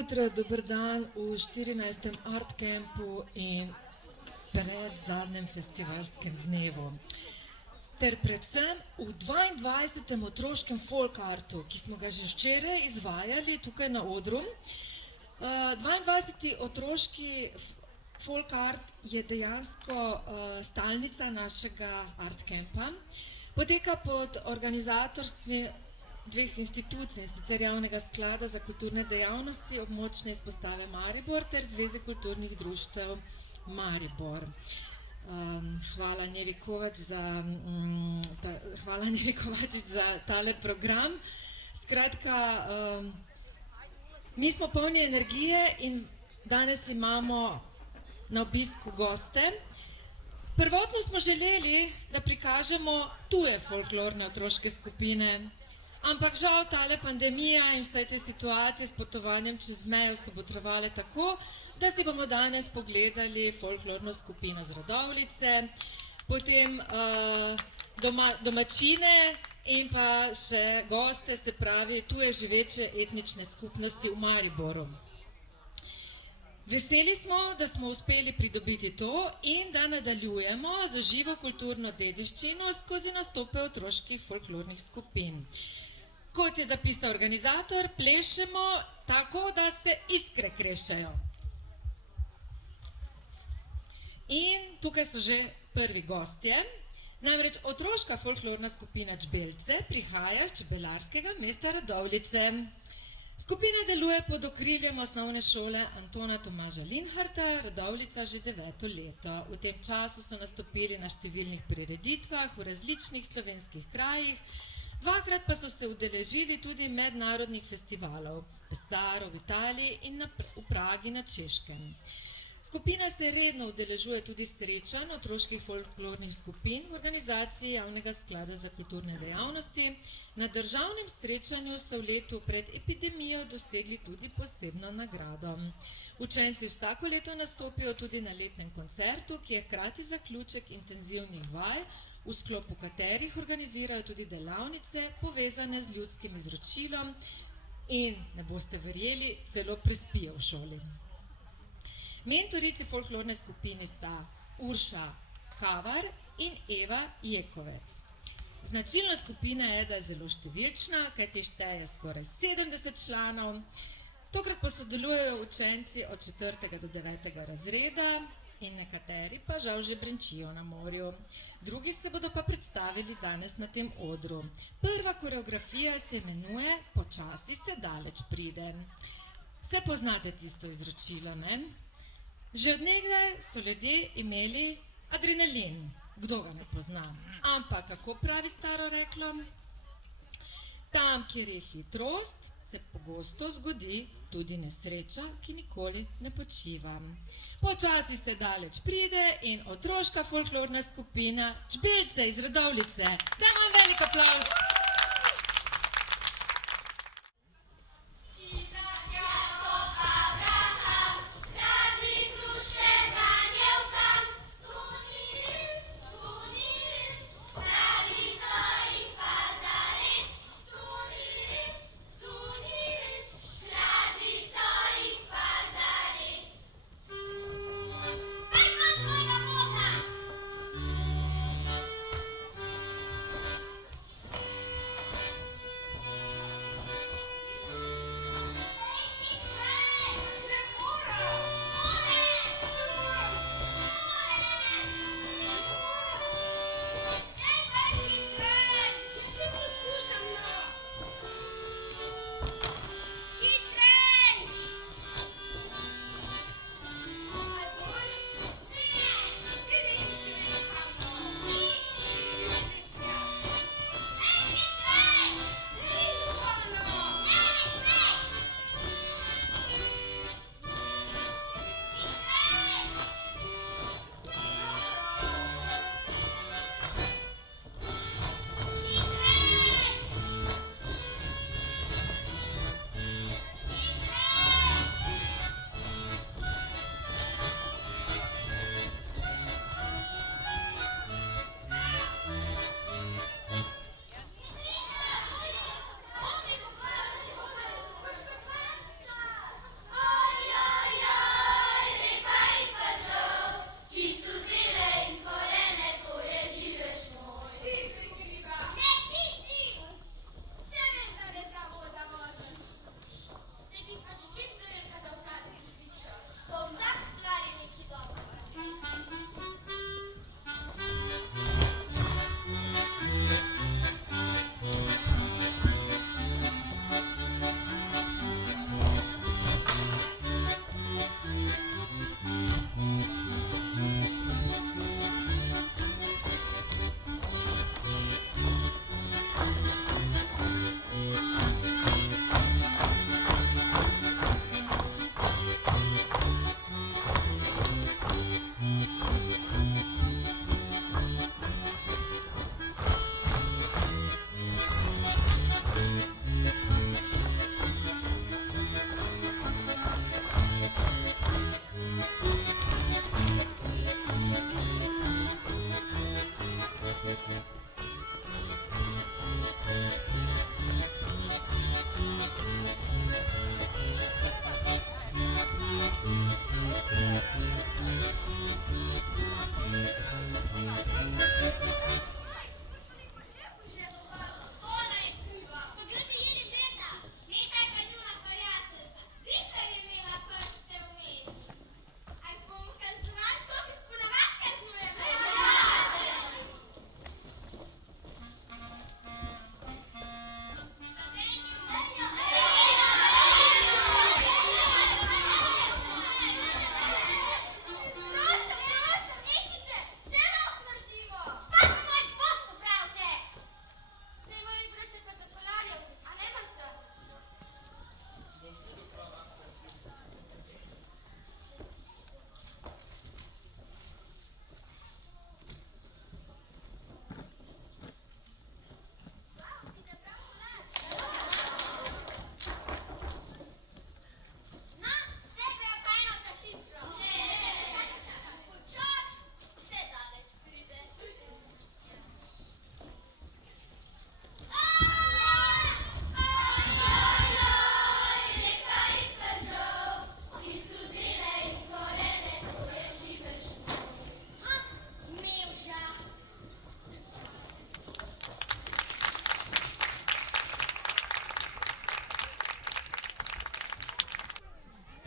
jutro, dober dan v 14. Art Campu in pred zadnjem festivalskem dnevu. Ter predvsem v 22. otroškem folk artu, ki smo ga že včeraj izvajali tukaj na odru. 22. otroški folk art je dejansko stalnica našega Art Campa. Poteka pod organizatorstvi dveh institucij, in sicer Javnega sklada za kulturne dejavnosti območne izpostave Maribor ter Zveze kulturnih društev Maribor. Hvala Nevi Kovač za tale program. Skratka, mi smo polni energije in danes imamo na obisku goste. Prvotno smo želeli, da prikažemo tuje folklorne otroške skupine, ampak žal tale pandemija in vse te situacije s potovanjem čez mejo so botrovale tako, da si bomo danes pogledali folklorno skupino z Radovljice, potem domačine in pa še goste, se pravi tuje živeče etnične skupnosti v Mariboru. Veseli smo, da smo uspeli pridobiti to in da nadaljujemo z živo kulturno dediščino skozi nastope otroških folklornih skupin. Kot je zapisal organizator, plešemo tako, da se iskre krešajo. In tukaj so že prvi gostje. Namreč otroška folklorna skupina Čbelce prihaja iz čebelarskega mesta Radovljice. Skupina deluje pod okriljem osnovne šole Antona Tomaža Linharta, Radovljica že 9. leto. V tem času so nastopili na številnih prireditvah v različnih slovenskih krajih, dvakrat pa so se udeležili tudi mednarodnih festivalov, Pesaru v Italiji in v Pragi na Češkem. Skupina se redno udeležuje tudi srečanj otroških folklornih skupin v organizaciji Javnega sklada za kulturne dejavnosti. Na državnem srečanju so v letu pred epidemijo dosegli tudi posebno nagrado. Učenci vsako leto nastopijo tudi na letnem koncertu, ki je hkrati zaključek intenzivnih vaj, v sklopu katerih organizirajo tudi delavnice povezane z ljudskim izročilom in, ne boste verjeli, celo prespijo v šoli. Mentorici folklorne skupine sta Urša Kavar in Eva Jekovec. Značilnost skupine je, da je zelo številčna, kajti šteje skoraj 70 članov. Tokrat pa sodelujejo učenci od 4. do 9. razreda in nekateri pa žal že brenčijo na morju. Drugi se bodo pa predstavili danes na tem odru. Prva koreografija se imenuje Počasi se daleč pride. Vse poznate tisto izročilo, ne? Že od nekdaj so ljudje imeli adrenalin. Kdo ga ne pozna? Ampak, kako pravi staro reklo? Tam, kjer je hitrost, se pogosto zgodi tudi nesreča, ki nikoli ne počiva. Počasi se daleč pride in otroška folklorna skupina Čbelce iz Radovljice. Dajmo jim velik aplavz!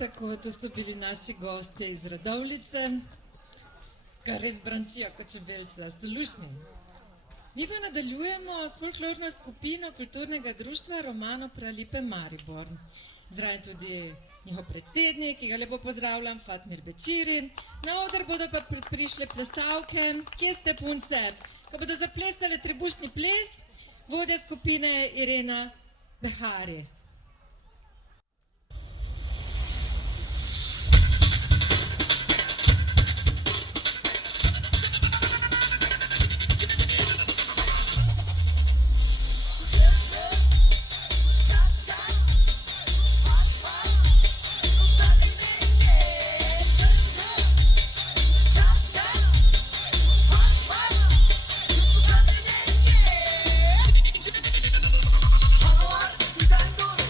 Tako, to so bili naši gostje iz Radovljice, kar res brančijo kot čebelce, so lušni. Mi pa nadaljujemo s folklorno skupino kulturnega društva Romano Pralipe Maribor. Zraven tudi njihov predsednik, ki ga lepo pozdravljam, Fatmir Bećiri. Na oder bodo pa prišle plesalke. Kje ste punce? Ko bodo zaplesale trebušni ples, vodja skupine Irena Behari. Dando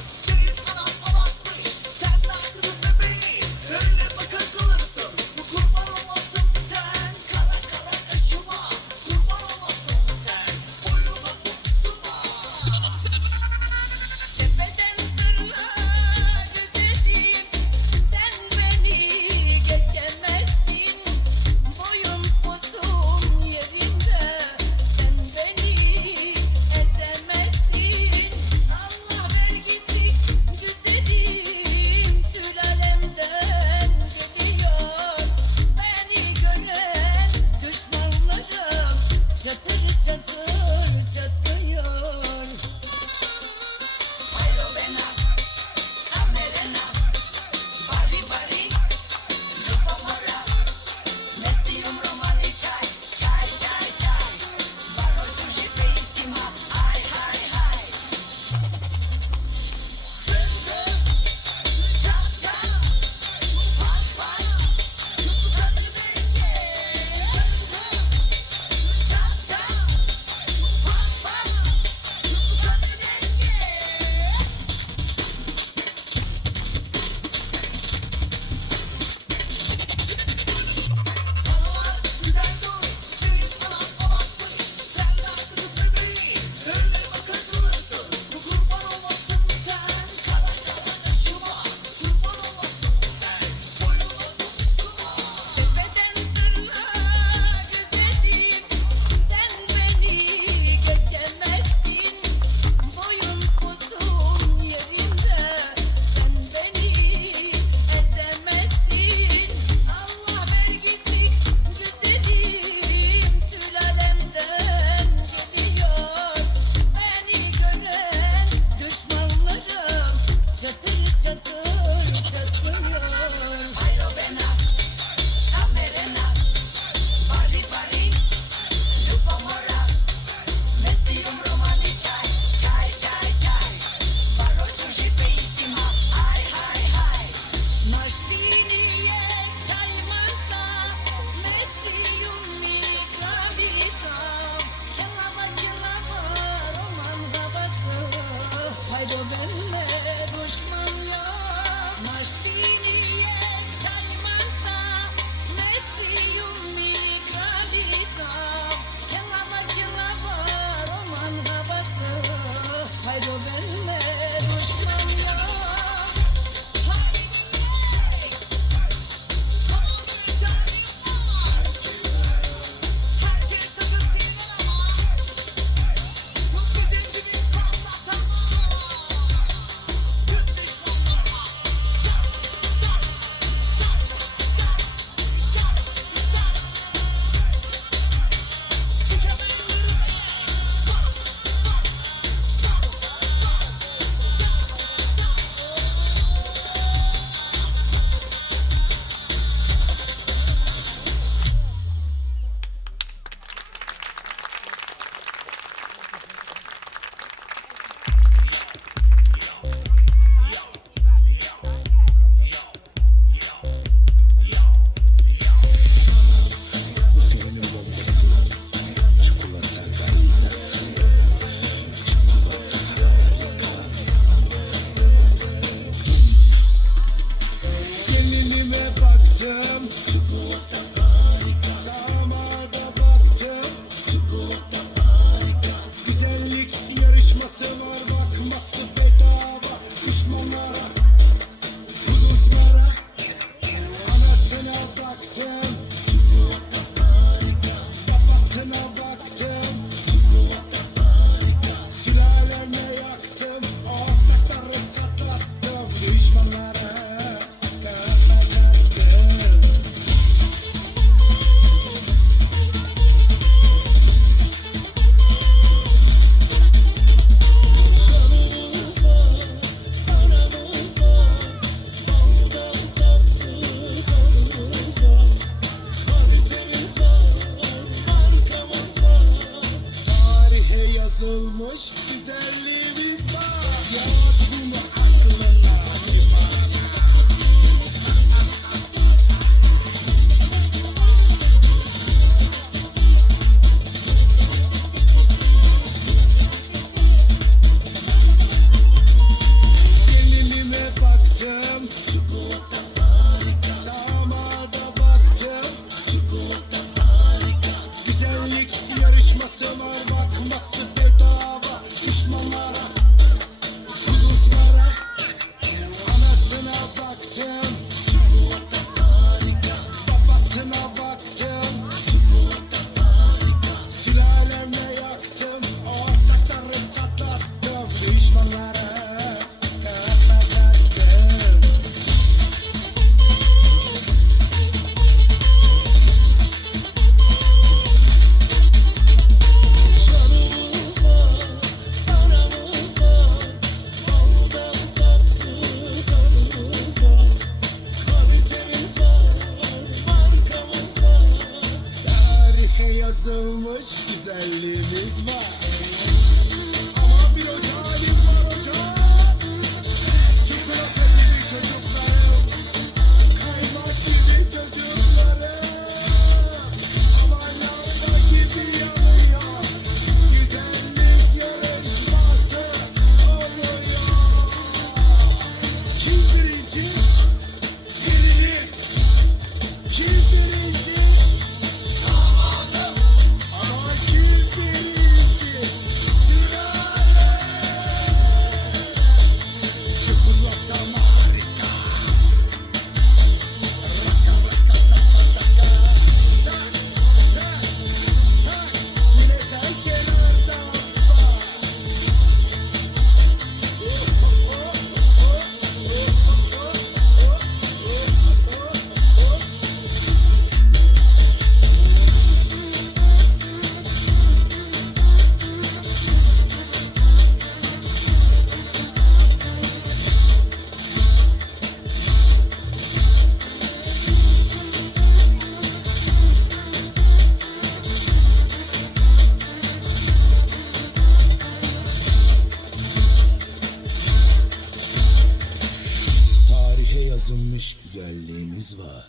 Beş güzelliğimiz var.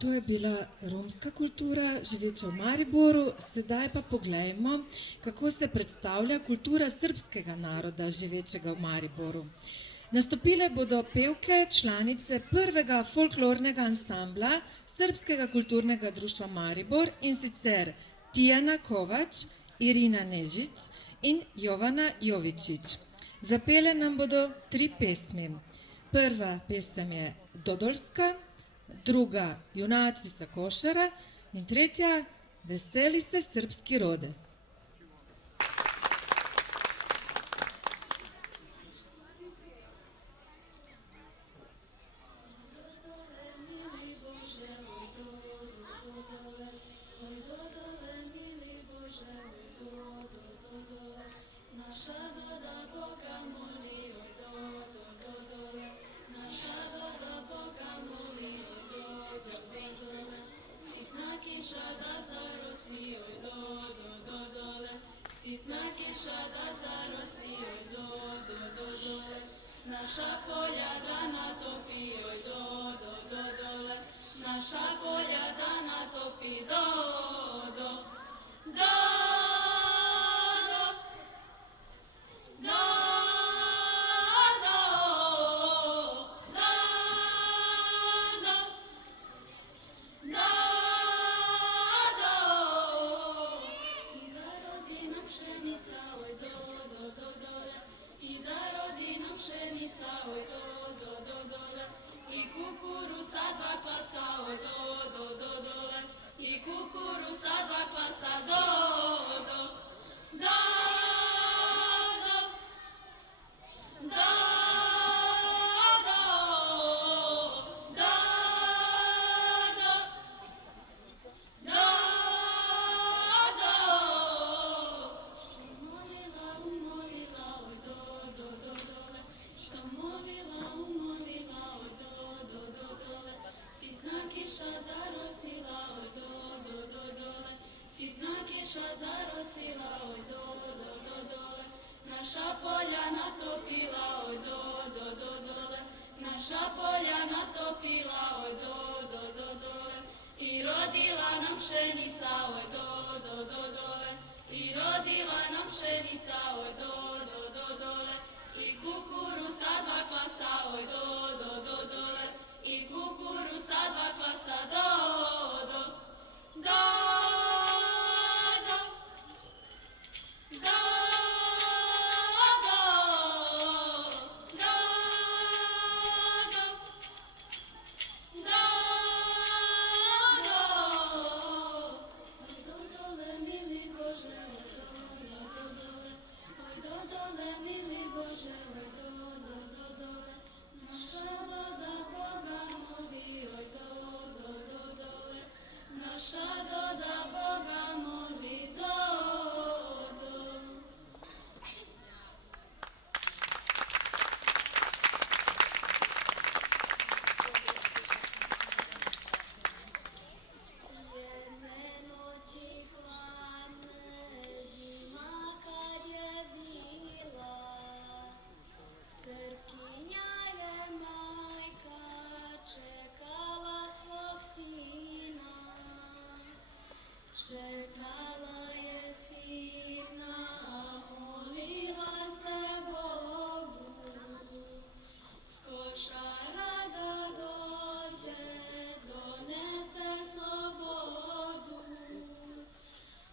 To je bila romska kultura, živeča v Mariboru. Sedaj pa poglejmo, kako se predstavlja kultura srbskega naroda, živečega v Mariboru. Nastopile bodo pevke, članice prvega folklornega ansambla Srbskega kulturnega društva Maribor, in sicer Tijana Kovač, Irina Nežič in Jovana Jovičić. Zapele nam bodo 3 pesmi. Prva pesem je Dodolska, druga Junaci sa Košara in tretja Veseli se srpski rode. Naša polja da natopi, oj do, do, do, dole. Naša polja da natopi, do, do, do, do, do, do, do, do, do, do. I da rodi nam pšenica, oj do, do, do, dole. I da rodi nam pšenica, oj do, do, do, dole. I kukurusa 2 klasa, oj do, do, do, dole. I kukurusa 2 klasa, do, do, do, do, do, do, do, do, do, do. Molila, umolila, oj do, do, do, dole. Što molila, umolila, oj do, do, do, dole. Sitna kiša zarosila, oj do, do, do, dole. Sitna kiša zarosila, oj do, do, do, dole. Naša polja natopila, oj do, do, do, dole. Naša polja natopila, oj do, do, do, dole. I rodila nam pšenica, oj do, do, do, dole. I rodila nam pšenica, oj do, do, do, dole. I kukurusa 2 klasa, oj do, do, do, dole. I kukurusa 2 klasa, do, do, do, do, do, do, do, do, do, do. Oj do dole, mili Bože, oj do, do, do, dole. Oj do dole, mili Bože, oj do, do, do, dole. Naša doda Boga moli, oj do, do, do, dole. Naša doda Boga moli, do, do. Jedne noći hladne, zima kad je bila, Srpkinja je majka čekala svog sina. Čekala je sina, molila se Bogu, s Košara da dođe, donese slobodu.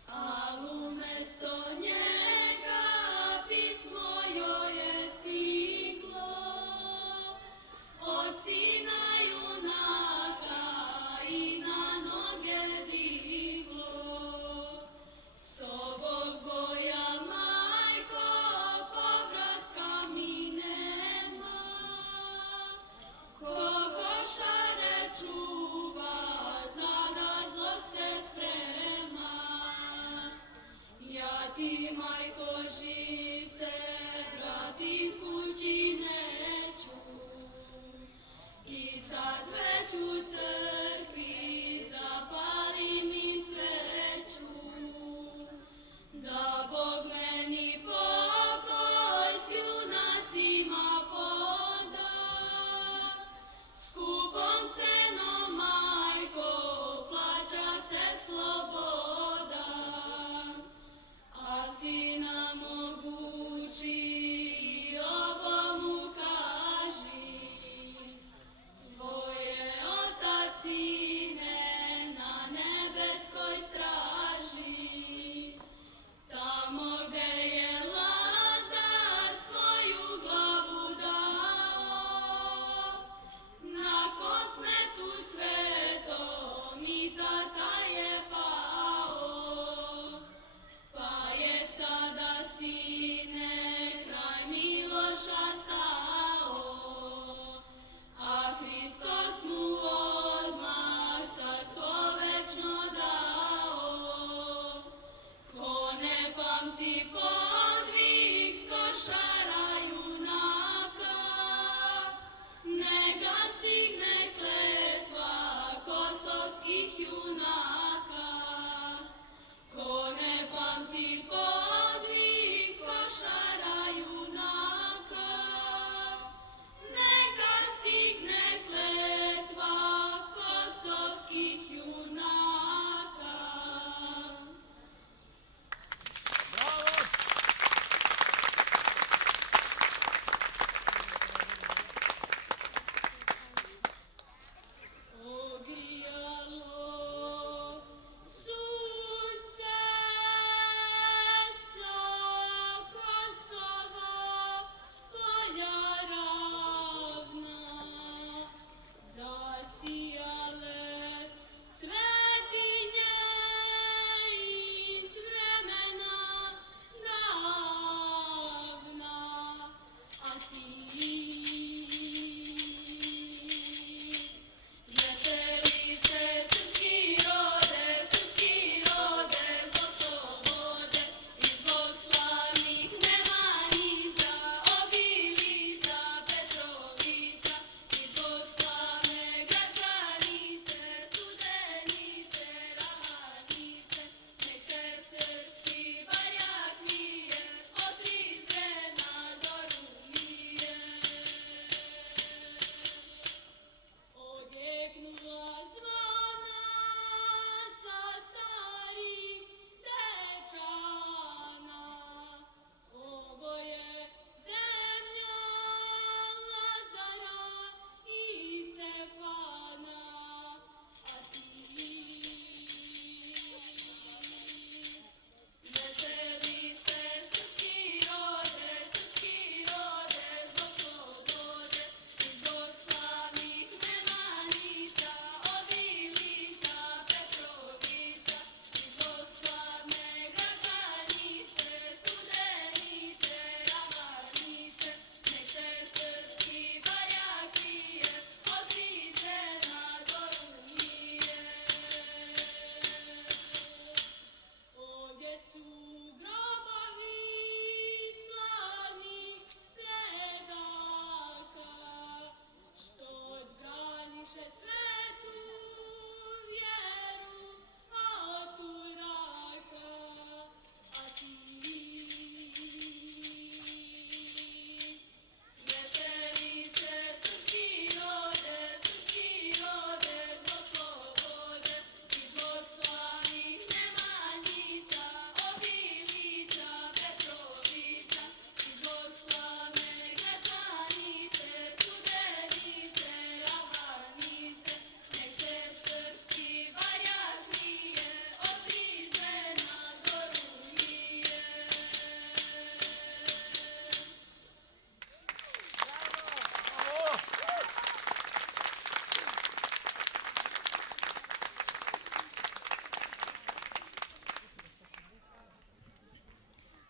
Al umesto njega pismo joj je stiglo od sina junaka i na noge diglo. Sobog boja majko, povratka mi nema. Ko Košare čuva, zna da zlo se sprema. Ja ti, majko, živ se vratit kući neću. I sad već u crkvi zapali mi sveću.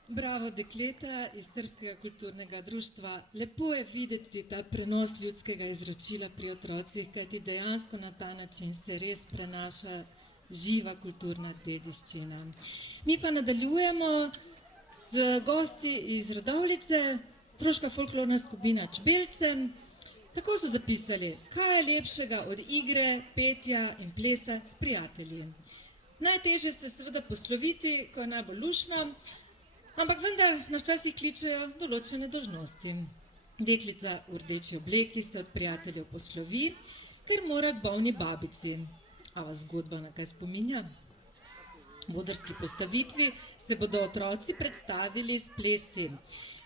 Bravo, dekleta iz Srpskega kulturnega društva. Lepo je videti ta prenos ljudskega izročila pri otrocih, kajti dejansko na ta način se res prenaša živa kulturna dediščina. Mi pa nadaljujemo z gosti iz Radovljice, otroška folklorna skupina Čbelce. Tako so zapisali, kaj je lepšega od igre, petja in plesa s prijatelji. Najtežje se seveda posloviti, ko je najbolj luštno, ampak vendar nas včasih kličejo določene dolžnosti. Deklica v rdeči obleki se od prijateljev poslovi, ker mora k bolni babici. A vas zgodba na kaj spominja? V odrski postavitvi se bodo otroci predstavili s plesi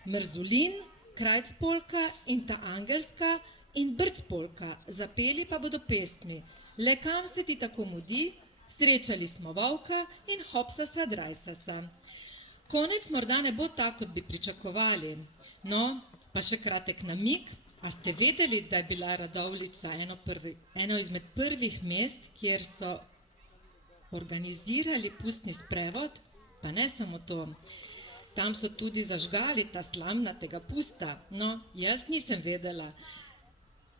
Mrzulin, Krajcpolka in ta angelska in Brcpolka. Zapeli pa bodo pesmi Le kam se ti tako mudi, Srečali smo volka in Hopsasa Drajsasa. Konec morda ne bo tak, kot bi pričakovali. No, pa še kratek namig. A ste vedeli, da je bila Radovljica eno izmed prvih mest, kjer so organizirali pustni sprevod? Pa ne samo to. Tam so tudi zažgali ta slamnatega pusta. No, jaz nisem vedela.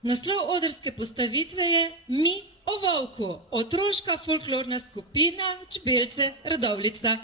Naslov odrske postavitve je Mi o volku, otroška folklorna skupina Čbelce Radovljica.